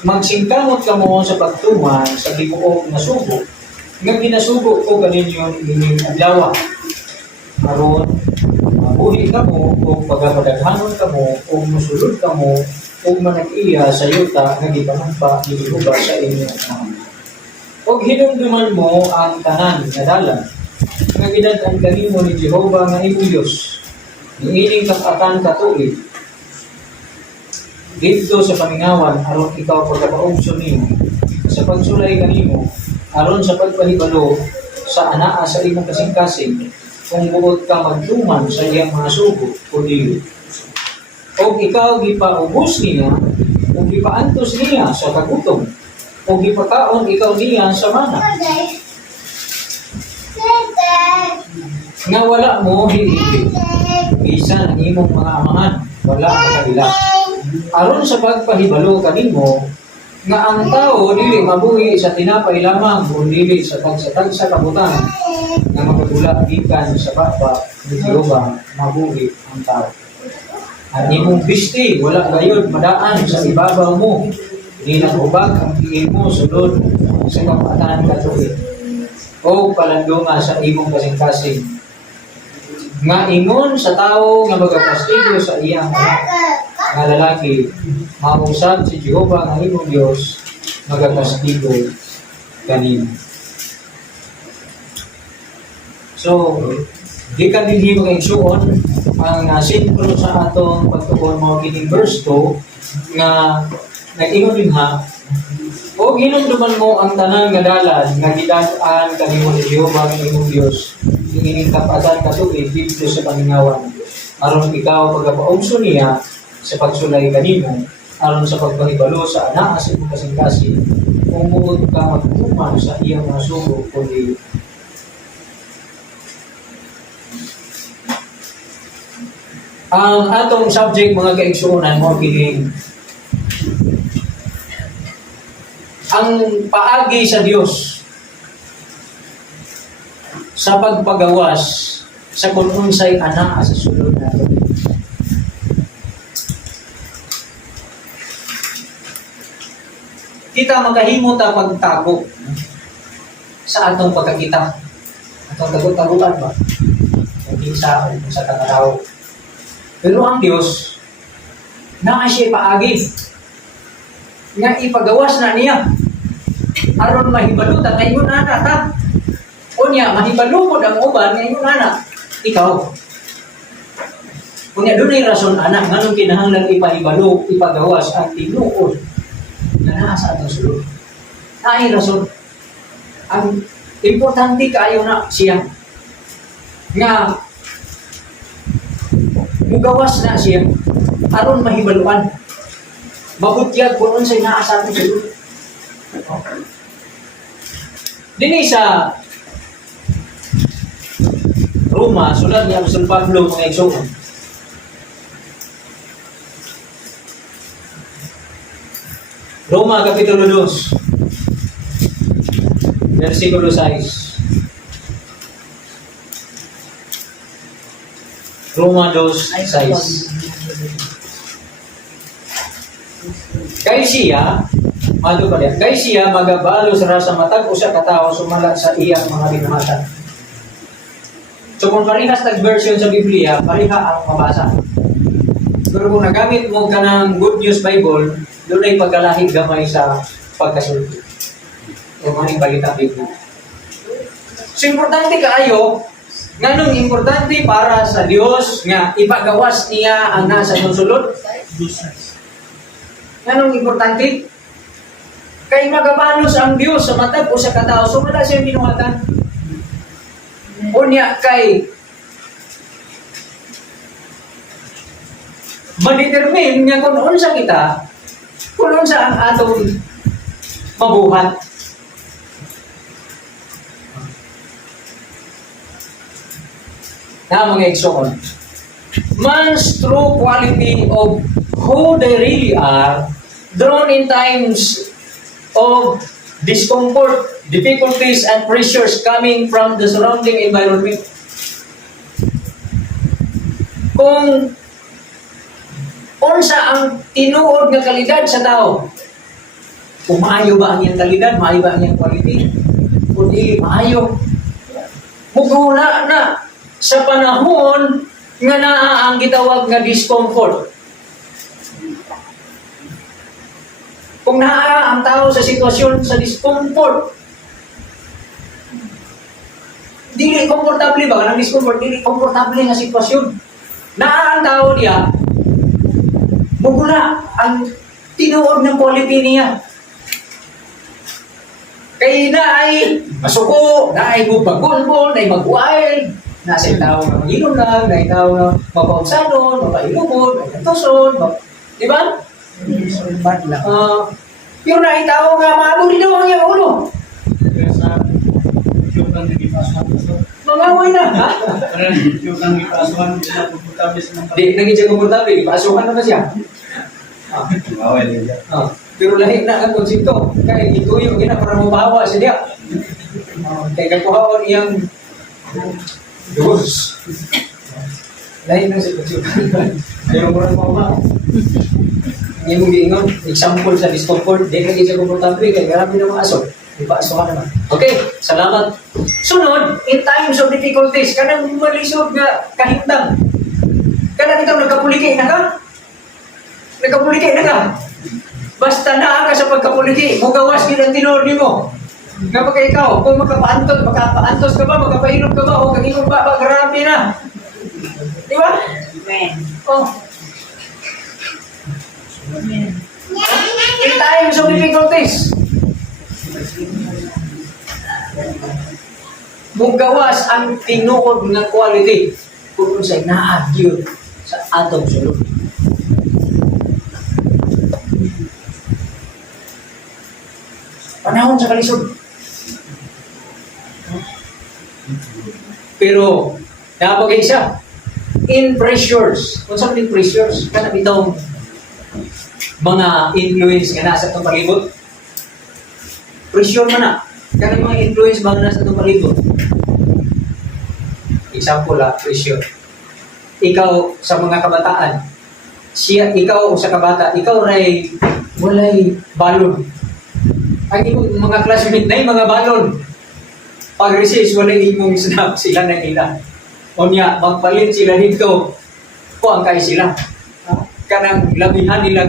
magsingkamot ka mo sa pagtuman sa tibuok na sugo, nga ginasugo ko kaninyo inyong adlaw. Aron mabuhi ka mo, o pagapadaghanon ka mo, o musulod ka mo, o manag-iya sa yuta nga gipanampa ni Jehova sa inyong mga. O hinumduman mo ang tanan nga dalan, nga ginadaan kanimo ni Jehova nga imong Dios, niining kapatan katuig, dito sa pamingawan, aron ikaw pagkapaugso nimo, sa pagsulay kanimo, aron sa pagpahibalo sa anaa sa imong kasing-kasing, kung buot ka magtuman sa iyang mga sugo o dili. O ikaw gipaubos niya, o gipaantos niya sa kagutom, o gipakaon ikaw niya sa mana. Nga wala mo hiibig, bisan ang imong mga amahan, wala ka kabila. Aron sa pagpahibalo kanimo, nga ang tao dili mabuhi sa tinapay lamang o dili sa tagsa-tag sa kabutan, nga magdula gikan sa baba ni Jehova mabuhi ang tao. Ang imong bisti wala gayud madaan sa ibabaw mo, di nahubag ang tingin mo sulod sa kapatan katuig, o palandunga sa imong kasing-kasing. Nga ingon sa tao nga magakastigo sa iyang nga lalaki, mausap si Jehova nga imong Dios magakastigo kanino. So, di ka dinhi mag-igsuon ang sentro sa atong pagtuon mo kining verse 2 nga nag-ingon din ha, o hinumduman mo ang tanan nga dalan nga gidaan kanimo ni Jehova nga imong Dios, hingin kapatan katuig dito sa pamingawan, aron ikaw pagkapaugso niya sa pagsulay kanimo, aron sa pagpahibalo sa anaa sa imong kasing-kasing, kung buot ka magtuman sa iyang mga sugo o dili. Ang atong subject mga kaigsuonan mo kining ang paagi sa Dios sa pagpagawas sa kung unsay anaa sa sulod nato. Kita makahimo ta pagtago sa atong pagkakita. Atong tago-taguan ba? Hindi sa katao. Pero ang Diyos, na siya paagi, nga ipagawas na niya, aron mahibalutan ngayon anak ta. O niya, mahibalukod ang uban ngayon anak, ikaw. Kung doon ay rason anak, nganong kinahanglan ipahibalo, ipagawas ang tinuod na nasa atong sulod. Ay rason, ang importante kaayo na siya, nga mugawas na siya, aron mahibaluan. Mabutyag kung unsay naa sa atong sulod. Dini sa Roma, sulat ni Apostol Pablo mga igsoon. Roma Kapitulo 2, versikulo 6. Roma 2:6. Kay siya, kay siya magabalo sa matag usa ka tawo sumala sa iyang mga binuhatan. So kung parehas tag-version sa Biblia, pareha ang mabasa. Pero kung nagamit mo ka ng Good News Bible, doon ay pagkalahig gamay sa pagkasulti. O mga balita Biblia. So importante kaayo, nganong importante para sa Dios nga ipagawas niya ang nasa imong sulod? Nganong importante? Kay magabalos ang Dios sa matag o sa katao, sumala siyang binuhatan. Unya kay ma-determine nga kung unsa kita, kung unsa ang atong mabuhat. Na mga igsoon, man's true quality of who they really are, drawn in times of discomfort, difficulties, and pressures coming from the surrounding environment. Kung unsa ang tinuod nga kalidad sa tao, Kung maayo ba ang iyang kalidad, maayo ba ang iyang quality, kung dili maayo. Mugula na sa panahon nga naa ang gitawag nga discomfort. Kung naa ang tao sa sitwasyon sa discomfort, dili komportable ba? Kanang discomfort, dili komportable nga sitwasyon. Naa ang tao niya, mugula ang tinuod ng quality niya. Kaya na ay masuko, na ay magpagulbol, na ay mag-wild, nasa tao na mag-ilom lang, na tao na mapausanon, mapailumon, mapatusod, di ba? Bad lang. Pero na ay tao nga maabot din ang iyang ulo. Kaya sa YouTube lang nagipasuhan ko. Mangaway na, ha? Parang YouTube lang nagipasuhan, hindi na komportable sa mga Di, naging siya komportable, ipasukan naman siya. Mawal niya. Pero lahi na ang konsepto. Kaya ito yung para mabawa siya diya. Kaya kakuhaon iyang Diyos. Lahi na sa konsepto. Ayaw mo rin mabawa. Ngayon mong giingon, example sa discomfort, di ka siya komportable, kaya grabe na mga aso. Ipaasokan naman. Okay, salamat. Sunod, in times of difficulties, kanang malisod nga kahintang. Kanang ito, nagkapulikay na ka? Nagkapulikay na ka? Basta naa ka sa pagkapuligi, mugawas yun ang tinurni mo. Kapag ikaw, kung makapaantos ka ba, magkapainom ka ba, o kaginom ba, grabe na. Di ba? Oh. In times of difficulties, mugawas ang tinuod ng quality kung sa'y naagyo sa atong sulod. Panahon sa kalisod. Pero, napagay isa, in pressures. Kung saan in pressures, kanang itong mga influence nga nasa itong palibot. Pressure man na. Kanang mga influence mga nasa itong palibot. Example pressure. Ikaw sa mga kabataan, ikaw sa kabata, ikaw ray walay balon. Ang imong mga classmate na yung mga balon. Pag recess, wala imong snap sila na nila. O niya, magpalit sila dito. O ang kay sila. Kanang labihan nila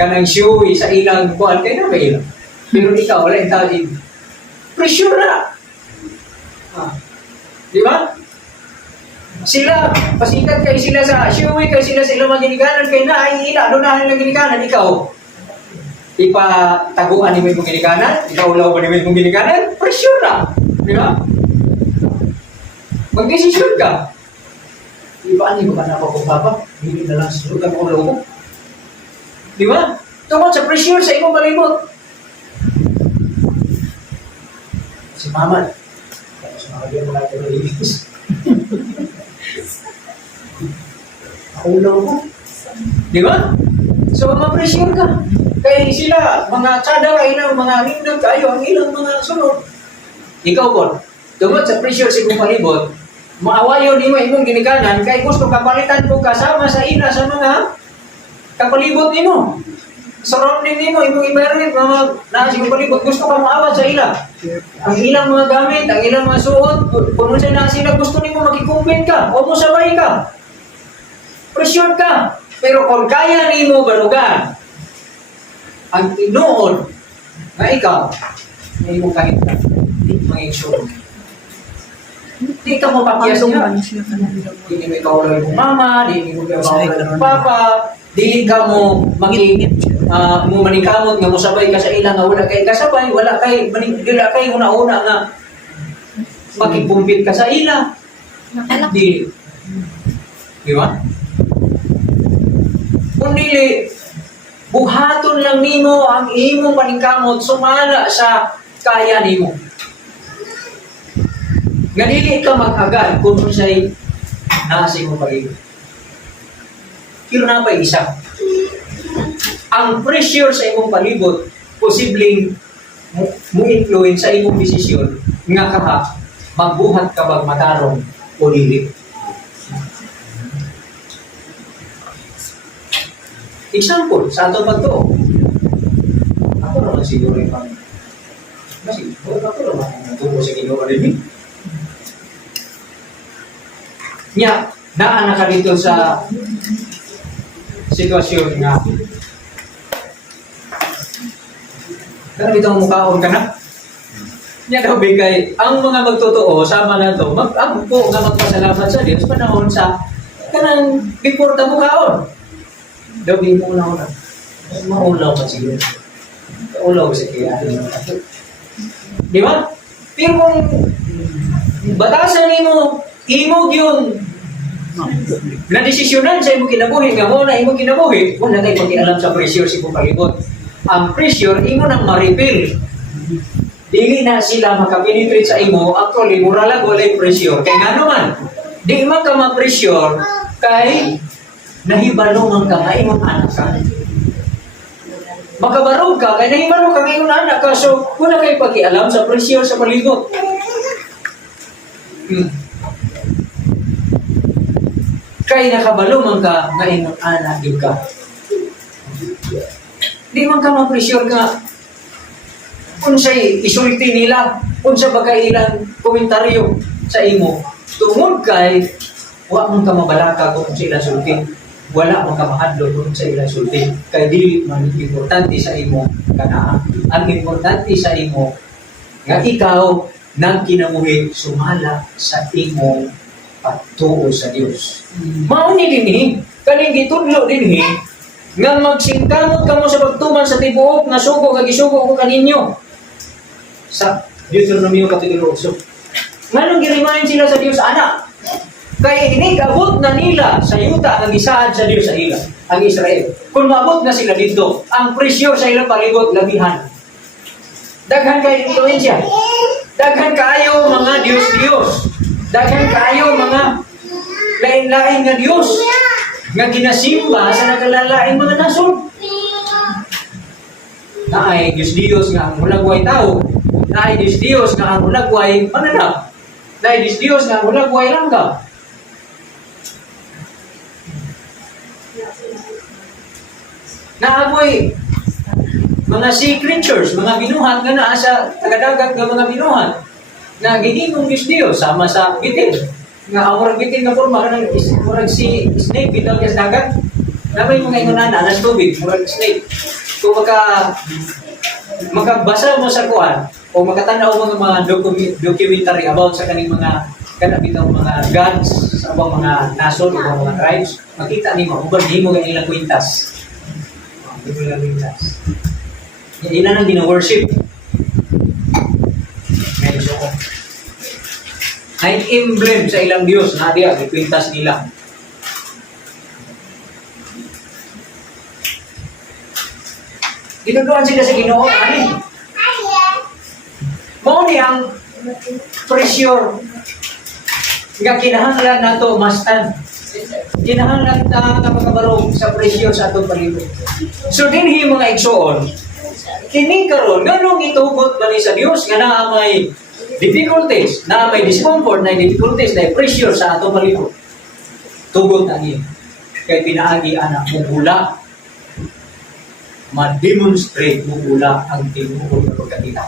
kanang show sa ilang kuhan. Kaya na ba ilang? Pero ikaw, wala yung tawin. Pressure na. Di ba? Sila, pasikat kayo sila sa show, kayo sila sa ilang mga ginikanan. Kaya na ay ila, doon na ginikanan. Ikaw, ipataguan ni mo yung ginikanan, ikaulaw ba ni mo yung ginikanan, pressure na. Di ba? Mag-desisyon ka. Di ba, ano ba na ako kung papa? Hindi na lang sunod ang ulo ko. Di ba? Tungkol sa pressure sa imong balibot. Si mama, tapos makagyan mo natin ng ibis. Ulo ko. Di ba? So, ma-pressure ka. Kaya sila, mga tsada ilang mga hindog kayo, ang ilang mga sunod. Ikaw po, tungkol sa pressure sa ikong palibot, maawayo di mo imong ginikanan, kaya gusto kapalitan mo kasama sa ina sa mga kapalibot ni mo. Surrounding ni mo, imong environment, mga nasa ikong palibot, gusto ka maawat sa ila. Ang ilang mga gamit, ang ilang mga suot, kung saan na sila gusto ni mo makikumpit ka, o mo sabay ka. Pressure ka. Pero kung kaya ni mo balugan, ang tinuod na ikaw, hindi mo kahit na, hindi mo i-sure. Hindi ka mo pakyas niya. Hindi mo ikaw lang yung mama, hindi mo ikaw lang yung papa, hindi ka mo mo manikamot nga mo sabay ka sa ilang nga wala kay kasabay, wala kay una-una nga makipumpit ka sa ila. Di ba? Kung dili, buhaton lang nimo ang imong paningkamot sumala sa kaya nimo. Nga dili ka mag-agad kung sa'y nasa imong paligid. Pero na pa isa. Ang pressure sa imong palibot, posibleng mo influence sa imong desisyon nga kaha, magbuhat ka bang matarong o dili. Example, sa ato pagtuo. Ako siguro yung mga kasi wala ko naman natuto sa Ginoo din. Nya, daan na ka dito sa sitwasyon nga pero dito ang mukhaon ka na. Nya daw bigay, ang mga magtotoo, sama na to, mag-ampo nga magpasalamat sa Diyos panahon sa kanang before ta mukhaon. Daw mo na. Maulaw ka siguro. Maulaw sa kaya. Di ba? Pero kung batasan mo, imog yun na desisyonan sa imong kinabuhi, nga mo na imong kinabuhi, wala kayo mag-ialam sa pressure sa imong palibot. Ang pressure, imo nang ma-refill. Dili na sila makapenetrate sa imo, actually, mura lang walay pressure. Kaya nga naman, di man ka ma-pressure, kay nahibalo man ka nga imong anak ka. Makabarog ka, kaya nahibalo ka ngayon anak ka, so wala kayo pag-ialam sa pressure sa palibot. Kaya nakabalo man ka, nga imong anak yun ka. Di man ka ma-pressure ka, kung siya'y isulti nila, kung siya bagay ilang komentaryo sa imo, tungod kay, wa man ka mabalaka kung sa ilang sulti. Wala mong kamahadlo kung sa ilang sulti. Kaya di man importante sa imo kanaan. Ang importante sa imo nga ikaw nang kinamuhi sumala sa imong pagtuo sa Dios. Mao ni dinhi kaning gitudlo dinhi nga magsingkamot kamo sa pagtuman sa tibuok nga sugo kag isugo ko kaninyo. Sa Deuteronomio Kapitulo 8. Nganong gi-remind sila sa Dios anak? Kaya inigabot na nila sa yuta ang isaad sa Diyos sa ila, ang Israel. Kung maabot na sila dito, ang presyo sa ilang palibot labihan. Daghan kayo influensya. Daghan kayo mga Diyos-Diyos. Daghan kayo mga lain-lain nga Diyos nga ginasimba sa nakalalaing mga nasod. Naay Diyos-Diyos nga ang hulagway tao. Naay Diyos-Diyos nga ang hulagway mananap. Naay Diyos-Diyos nga ang hulagway langgam. Naaboy mga sea creatures, mga binuhat nga naa sa tagadagat nga mga binuhat na ginimong Diyos sama sa bitin nga amurag bitin nga forma kanang murag si snake bitaw sa dagat namay mga ingonana nas tubig murag snake kung makabasa mo sa kuan o makatanaw mo mga documentary about sa kaning mga kanabitang mga gods sa mga nasod o mga tribes makita nimo ubad nimo nga ilang kwintas. Hindi ko lang rintas. Hindi na nang gina-worship. Ngayon so, ay emblem sa ilang Diyos na diya, ikwintas nila. Tinuduan sila sa Ginoo, ani? Mao ni ang pressure nga kinahanglan nato mastan. Kinahanglan ta kapakabarog sa presyo sa atong palibot. So dinhi mga igsoon, kini karon nganong itugot man ni sa Dios nga naa may difficulties, naa may discomfort, na difficulties, na pressure sa atong palibot. Tugot na niya. Kay pinaagi anak mo bula, ma-demonstrate mo bula ang tinuod na pagkakita.